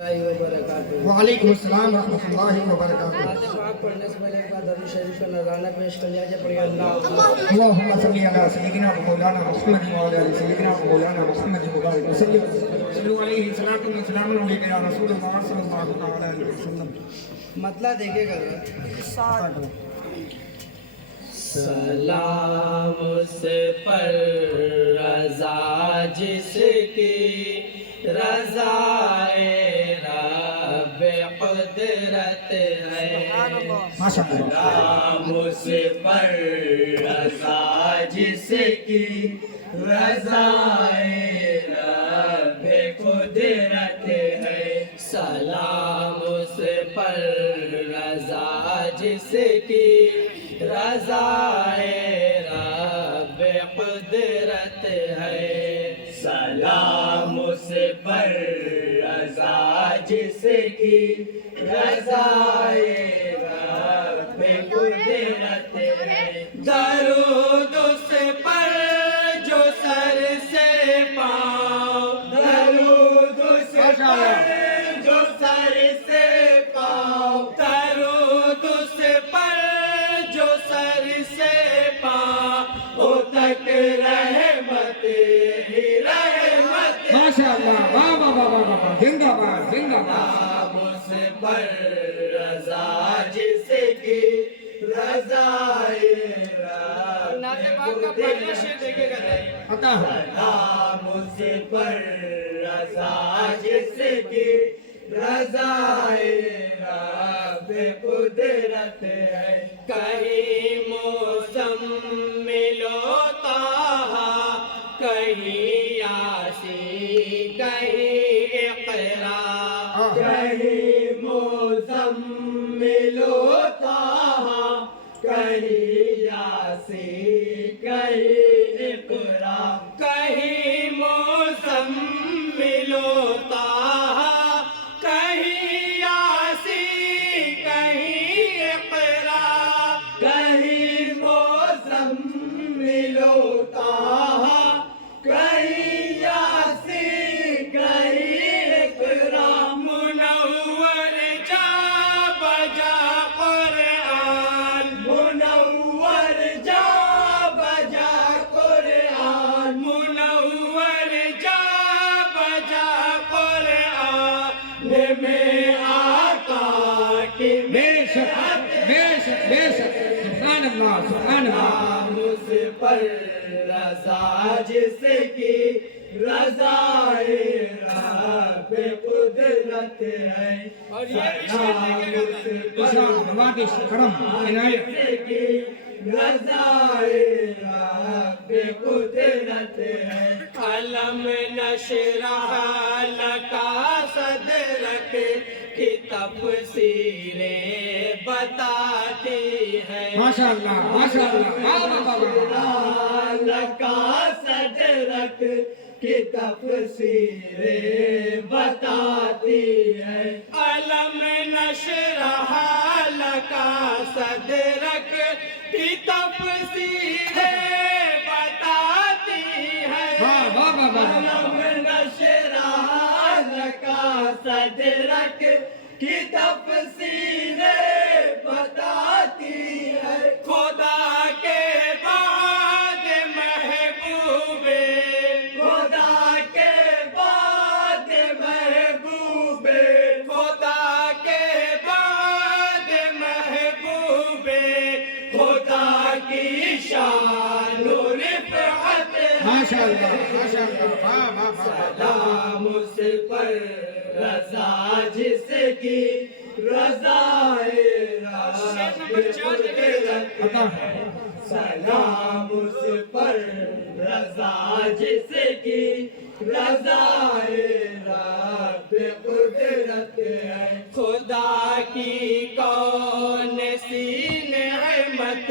وعلیکم السلام ورحمۃ اللہ وبرکاتہ۔ پاک پڑھنے سے پہلے ایک بار درود شریف کا نذرانہ پیش کر لیا جائے۔ پڑھیے اللہم صلی علی سیدنا مولانا محمد وعلی آل سیدنا مولانا محمد وبارک وسلم۔ صلو علیہ الصلاۃ والسلام علیک یا رسول اللہ صلی اللہ علیہ وسلم۔ مطلع دیکھے گا سلام اس پر رضا جس کی رضا رب قدرت ہے۔ سلام اس پر رضا جس کی رضا رب قدرت ہے۔ سلام اس پر رضا جس کی رضا رب قدرت ہے۔ سلام اس پر رضا جس کی رضا رب قدرت ہے۔ درود اس پر جو سر سے پاؤں، درود اس پر جو سر سے پاؤں، درود اس پر جو سر سے پاؤں تک رحمت ہی رحمت۔ ماشاءاللہ، واہ واہ واہ واہ واہ، زندہ باد زندہ باد۔ سلام اس پر رضا جس کی رضا پاک کا پہلا شعر دیکھے گا۔ عطا ہو۔ سلام اس پر رضا جس کی رضا رب قدرت ہے۔ کہیں موسم ملوتا، کہیں یاسی، کہیں اقرا، کہیں موسم ملوتا، کہیں یاسی، کہیں اقرا، کہیں موسم ملوتا، کہیں یاسی، کہیں اقرا، کہیں موسم ملوتا، کہیں یاسی، کہیں اقرا۔ منور جا بجا قرآن، منور جا بجا قرآن، منور جا بجا قرآن میں آقا کی بے شک بے شک بے شک، سبحان اللہ سبحان اللہ۔ سلام اس پر رضا جس کی رضا رب قدرت ہے۔ اور یہ بھی شعر دیکھے گا۔ اسلام نواقص کرم عنایت کی رضا رب قدرت ہے۔ علم نشرح لک صدرک کی تفسیریں بتاتی ہے۔ ماشاءاللہ ماشاءاللہ، واہ واہ واہ واہ۔ لکا صدرک کی تفسیریں بتاتی ہے۔ علم نشرح لکا صدرک کی تفسیریں بتاتی ہے۔ واہ واہ واہ واہ۔ علم نشرح لکا صدرک کی تفسیریں بتاتی ہے۔ خدا کے بعد محبوبے، خدا کے بعد محبوبے، خدا کے بعد محبوبے، خدا کی شان و رفعت ہے۔ ماشاءاللہ ماشاءاللہ، واہ واہ واہ۔ سلام اس پر رضا جس کی رضا رب قدرت عطا ہے۔ ہو۔ سلام اس پر رضا جس کی رضا رب قدرت ہے۔ خدا کی کون سی نعمت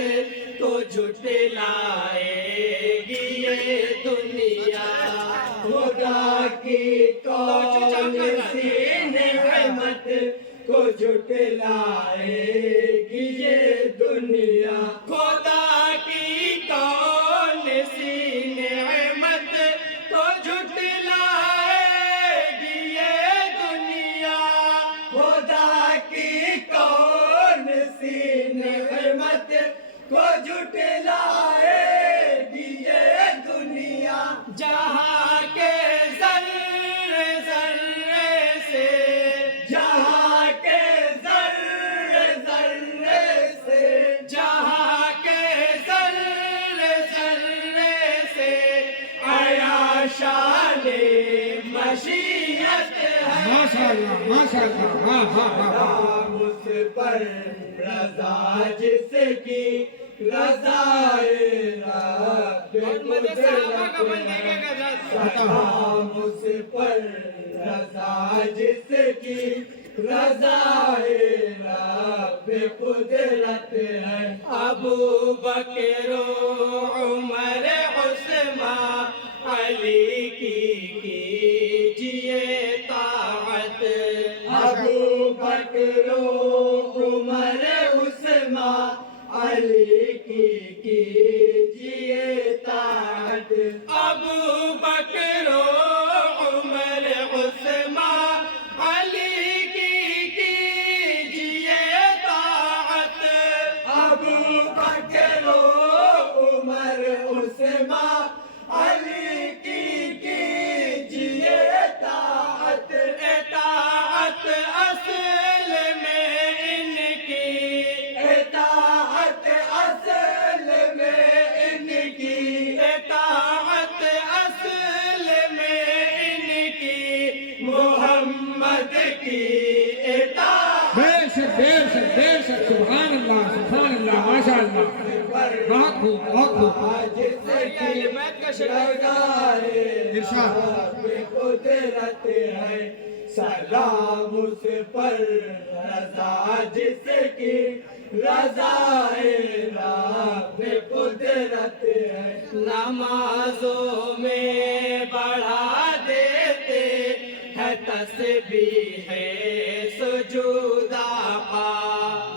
کو جھٹلائے گی یہ دنیا، خدا کی کون سی نعمت کو جھٹلائے گی یہ دنیا، خدا کی کون سی نعمت کو جھٹلائے گی یہ دنیا۔ ماشاءاللہ ماشاءاللہ ہاں ہاں ہاں ہاں سلام اس پر رضا جس کی رضا رب قدرت ہے سلام اس پر رضا جس کی رضا رب قدرت ہے ابو بکر و عمر عثمان علی کی کیجئے طاعت ابو بکر و عمر عثمان علی کی کیجئے طاعت ابو بکر و عمر عثمان علی کی کیجئے طاعت ابو بکر و عمر عثمان علی کی کیجئے طاعت اطاعت اصل میں ان کی اطاعت اصل میں ان کی اطاعت اصل میں ان کی محمد کی اطاعت بے شک سبحان اللہ ماشاءاللہ بہت خوب بہت خوب ارشاد قدرت ہے سلام اس پر رضا جس کی رضا رب قدرت ہے نمازوں میں بڑھا دیتے ہے تسبیح سجود آقا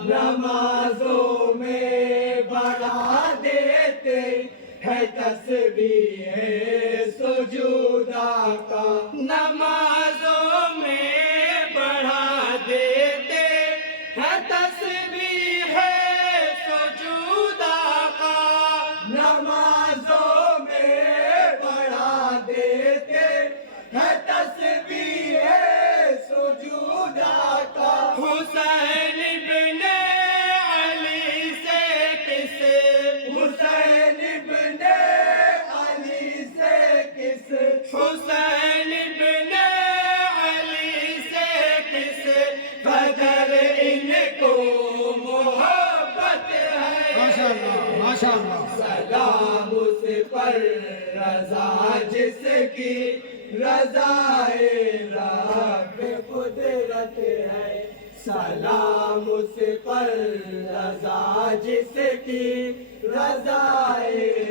نمازوں میں بڑھا دیتے ہے تسبیح سجود آقا نمازوں میں بڑھا دیتے ہے تسبیح سجود آقا نمازوں میں بڑھا دیتے ہے تسبیح سجود آقا حسین بن علی سے کس حسین بن علی سے کس حسین بن علی سے کس قدر ان کو محبت ہے ماشاءاللہ ماشاءاللہ سلام اس پر رضا جس کی رضا رب قدرت ہے سلام اس پر رضا جس کی رضا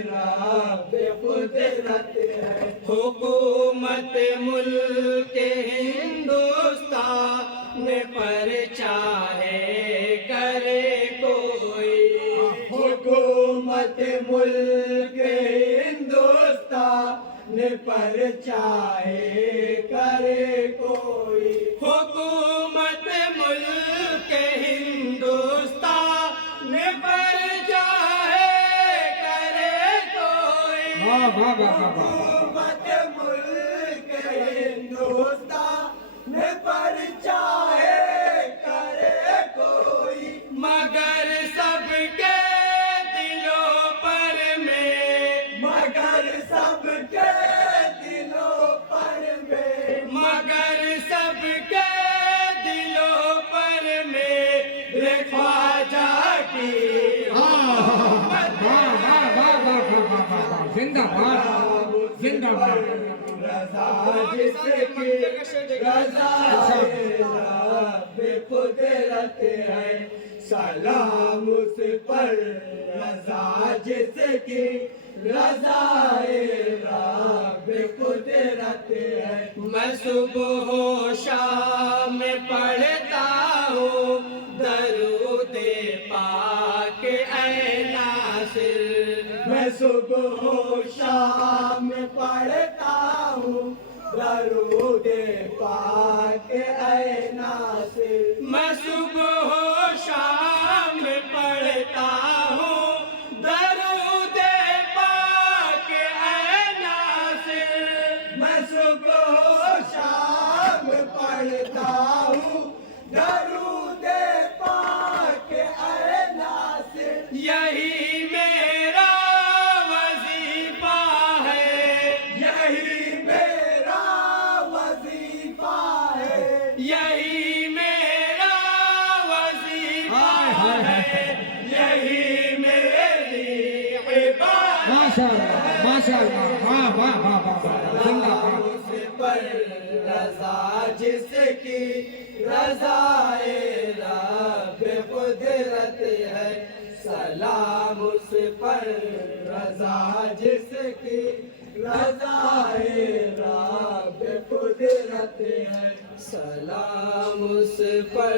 رب قدرت ہے حکومت ملک ہندوستان پر چاہے کرے کوئی حکومت ملک ہندوستان پر چاہے کرے کوئی حکومت ملک ہندوستان پر چاہے کرے کوئی واہ واہ واہ واہ حکومت ملک ہندوستان پر چاہے کرے کوئی مگر سب کے دلوں پر میں مگر سب کے دلوں پر میں مگر سب کے دلوں پر میں خواجہ کی زندہ باد زندہ باد رضا جس کی رضا رب قدرت ہے سلام اس پر رضا جس کی رضا رب قدرت ہے میں صبح و شام پڑھتا ہوں درود پاک اے ناصر میں صبح و شام پڑھتا ہوں درود پاک اے ناصر میں صبح و شام پڑھتا ہوں درود پاک اے ناصر میں صبح و شام پڑھتا ہوں درود پاک اے ناصر یہی میرا وظیفہ ہے یہی میرا وظیفہ ہے یہی میرا وظیفہ ہے یہی میری عبادت ماشاء اللہ واہ واہ واہ واہ زندہ باد اس پر رضا جس کی رضا رب قدرت ہے سلام اس پر رضا جس کی رضا رب قدرت ہے سلام اس پر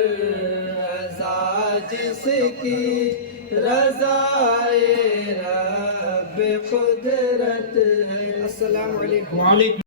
رضا جس کی رضا رب قدرت ہے السلام علیکم وعلیکم